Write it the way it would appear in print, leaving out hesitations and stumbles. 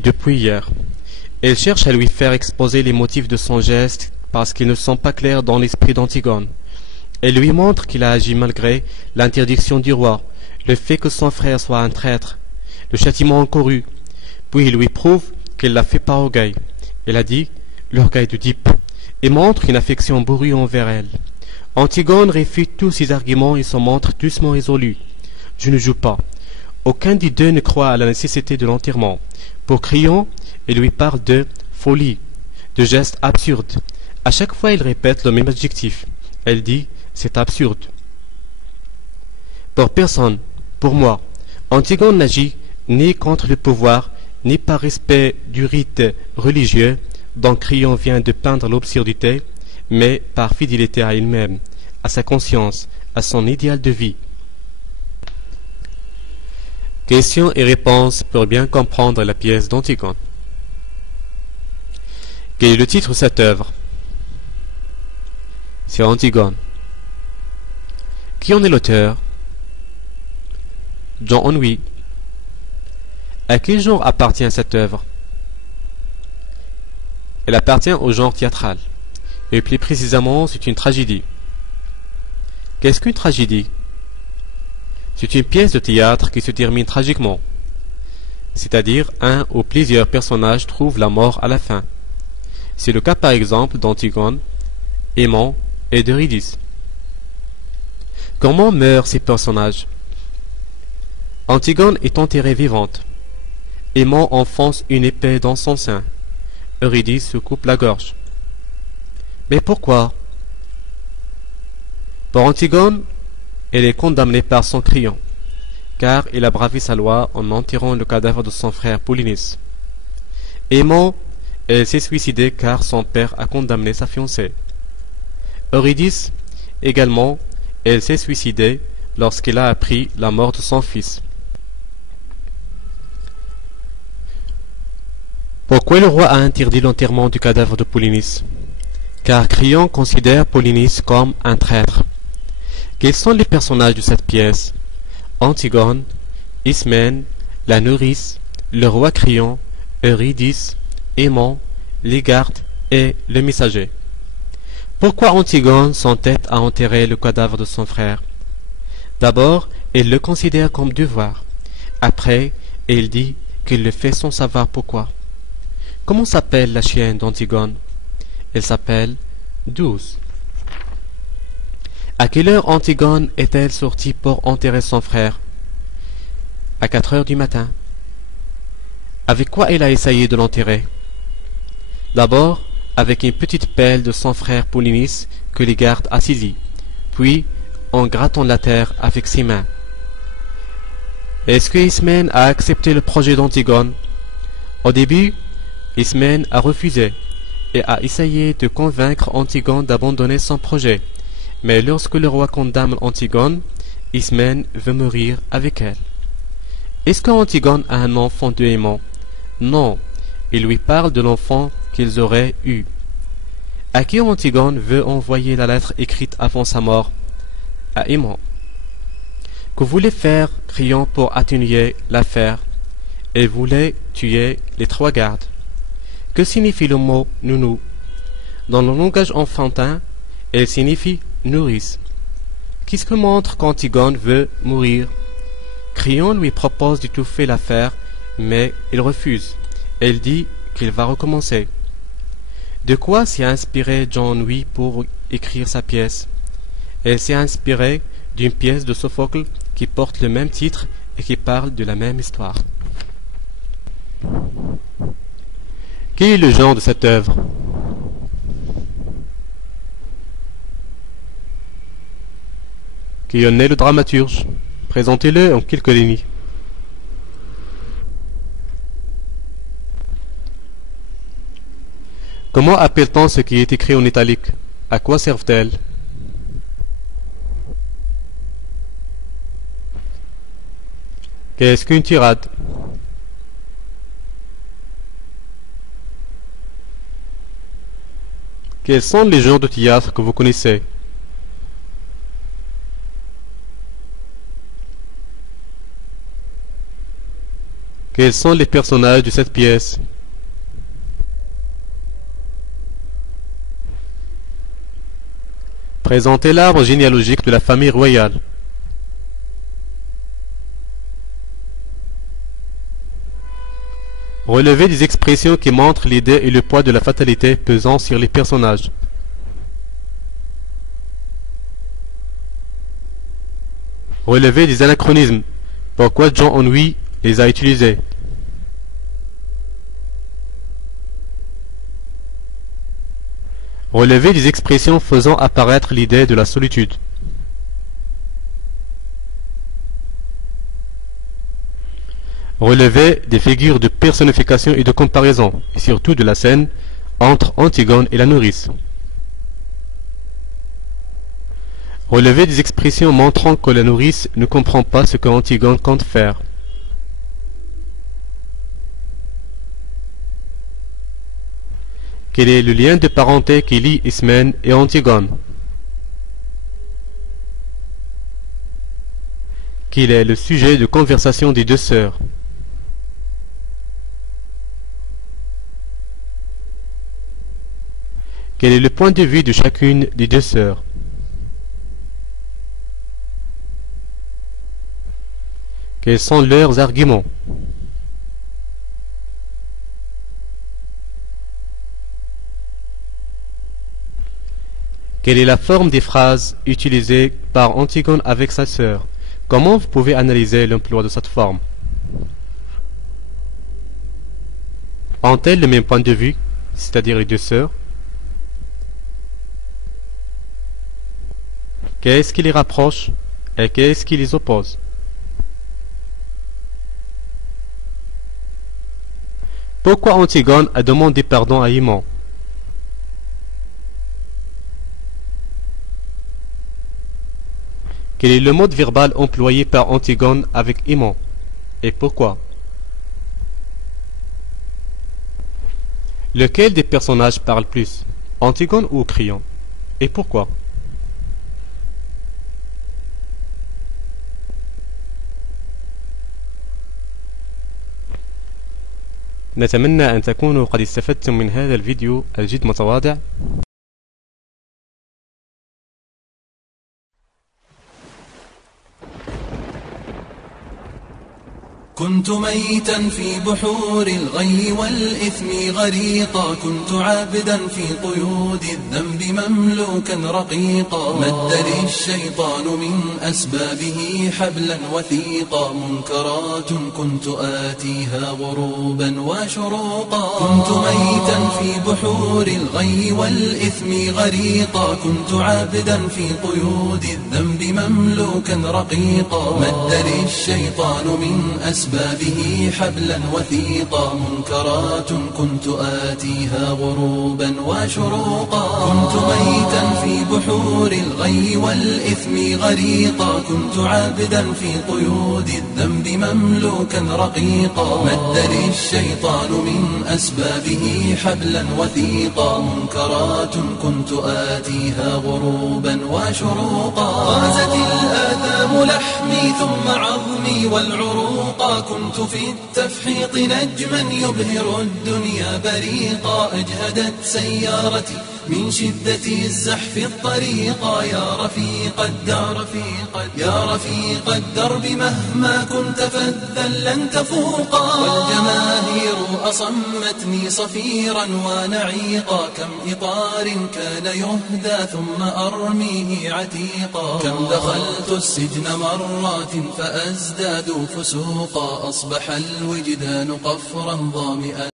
depuis hier. Elle cherche à lui faire exposer les motifs de son geste parce qu'ils ne sont pas clairs dans l'esprit d'Antigone. Elle lui montre qu'il a agi malgré l'interdiction du roi, le fait que son frère soit un traître, le châtiment encouru. Puis il lui prouve qu'elle l'a fait par orgueil. Elle a dit l'orgueil d'Oedipe, et montre une affection bourrue envers elle. Antigone réfute tous ses arguments et se montre doucement résolu. Je ne joue pas. Aucun des deux ne croit à la nécessité de l'enterrement. Pour Créon, elle lui parle de folie, de gestes absurdes. À chaque fois, il répète le même adjectif. Elle dit c'est absurde. Pour personne, pour moi, Antigone n'agit ni contre le pouvoir, ni par respect du rite religieux dont Créon vient de peindre l'absurdité, mais par fidélité à elle-même, à sa conscience, à son idéal de vie. Questions et réponses pour bien comprendre la pièce d'Antigone. Quel est le titre de cette œuvre? C'est Antigone. Qui en est l'auteur? John Henry. À quel genre appartient cette œuvre? Elle appartient au genre théâtral, et plus précisément c'est une tragédie. Qu'est-ce qu'une tragédie? C'est une pièce de théâtre qui se termine tragiquement, c'est-à-dire un ou plusieurs personnages trouvent la mort à la fin. C'est le cas par exemple d'Antigone, Aimant et d'Eurydice. Comment meurent ces personnages? Antigone est enterrée vivante. Aimant enfonce une épée dans son sein. Eurydice se coupe la gorge. Mais pourquoi? Pour Antigone, elle est condamnée par son Créon, car il a bravé sa loi en enterrant le cadavre de son frère Polynice. Aimant, elle s'est suicidée car son père a condamné sa fiancée. Eurydice, également, elle s'est suicidée lorsqu'elle a appris la mort de son fils. Pourquoi le roi a interdit l'enterrement du cadavre de Polynice? Car Créon considère Polynice comme un traître. Quels sont les personnages de cette pièce? Antigone, Ismène, la nourrice, le roi Créon, Eurydice, Aimant, les gardes et le messager. Pourquoi Antigone s'entête à enterrer le cadavre de son frère? D'abord, elle le considère comme devoir. Après, elle dit qu'il le fait sans savoir pourquoi. Comment s'appelle la chienne d'Antigone? Elle s'appelle Douce. À quelle heure Antigone est-elle sortie pour enterrer son frère? À 4 heures du matin. Avec quoi elle a essayé de l'enterrer? D'abord, avec une petite pelle de son frère Polynice que les gardes a saisie, puis en grattant la terre avec ses mains. Est-ce que Ismène a accepté le projet d'Antigone? Au début, Ismène a refusé et a essayé de convaincre Antigone d'abandonner son projet. Mais lorsque le roi condamne Antigone, Ismène veut mourir avec elle. Est-ce qu'Antigone a un enfant de Aimant? Non, il lui parle de l'enfant qu'ils auraient eu. À qui Antigone veut envoyer la lettre écrite avant sa mort? À Aimant. Que voulait faire Créon pour atténuer l'affaire? Elle voulait tuer les 3 gardes. Que signifie le mot nounou? Dans le langage enfantin, elle signifie nourrice. Qu'est-ce que montre qu'Antigone veut mourir? Créon lui propose d'étouffer l'affaire, mais il refuse. Elle dit qu'il va recommencer. De quoi s'est inspiré John Henry pour écrire sa pièce? Elle s'est inspirée d'une pièce de Sophocle qui porte le même titre et qui parle de la même histoire. Quel est le genre de cette œuvre? Qui en est le dramaturge? Présentez-le en quelques lignes. Comment appelle-t-on ce qui est écrit en italique? À quoi servent-elles? Qu'est-ce qu'une tirade? Quels sont les genres de théâtre que vous connaissez? Quels sont les personnages de cette pièce? Présentez l'arbre généalogique de la famille royale. Relevez des expressions qui montrent l'idée et le poids de la fatalité pesant sur les personnages. Relevez des anachronismes. Pourquoi John Henry les a utilisés? Relevez des expressions faisant apparaître l'idée de la solitude. Relevez des figures de personnification et de comparaison, et surtout de la scène entre Antigone et la nourrice. Relevez des expressions montrant que la nourrice ne comprend pas ce que Antigone compte faire. Quel est le lien de parenté qui lie Ismène et Antigone? Quel est le sujet de conversation des deux sœurs? Quel est le point de vue de chacune des deux sœurs? Quels sont leurs arguments? Quelle est la forme des phrases utilisées par Antigone avec sa sœur? Comment vous pouvez analyser l'emploi de cette forme? Ont-elles le même point de vue, c'est-à-dire les deux sœurs? Qu'est-ce qui les rapproche et qu'est-ce qui les oppose? Pourquoi Antigone a demandé pardon à Hymen? Quel est le mode verbal employé par Antigone avec Hymen? Et pourquoi? Lequel des personnages parle plus? Antigone ou Créon? Et pourquoi? نتمنى أن تكونوا قد استفدتم من هذا الفيديو الجد متواضع. كنت ميتا في بحور الغي والإثم غريقا، كنت عابدا في قيود الذنب مملوكا رقيقا، مد لي الشيطان من أسبابه حبلا وثيقا، منكرات كنت آتيها غروبا وشروقا. كنت ميتا في بحور الغي والإثم غريقا، كنت عابدا في قيود الذنب مملوكا رقيقا، مد لي الشيطان من أسبابه حبلا وثيقا، منكرات كنت آتيها غروبا وشروقا. كنت ميتا في بحور الغي والإثم غريقا، كنت عابدا في قيود الذنب مملوكا رقيقا، مد لي الشيطان من أسبابه حبلا وثيقا، منكرات كنت آتيها غروبا وشروقا. غازت الآثام لحمي ثم عظمي والعروقا، كنت في التفحيط نجما يبهر الدنيا بريقا، أجهدت سيارتي من شدة الزحف الطريقا، يا رفيق الدار يا رفيق الدرب مهما كنت فذا لن تفوقا، والجماهير أصمتني صفيرا ونعيقا، كم إطار كان يهدى ثم أرميه عتيقا، كم دخلت السجن مرات فأزداد فسوقا، أصبح الوجدان قفرا ظامئا.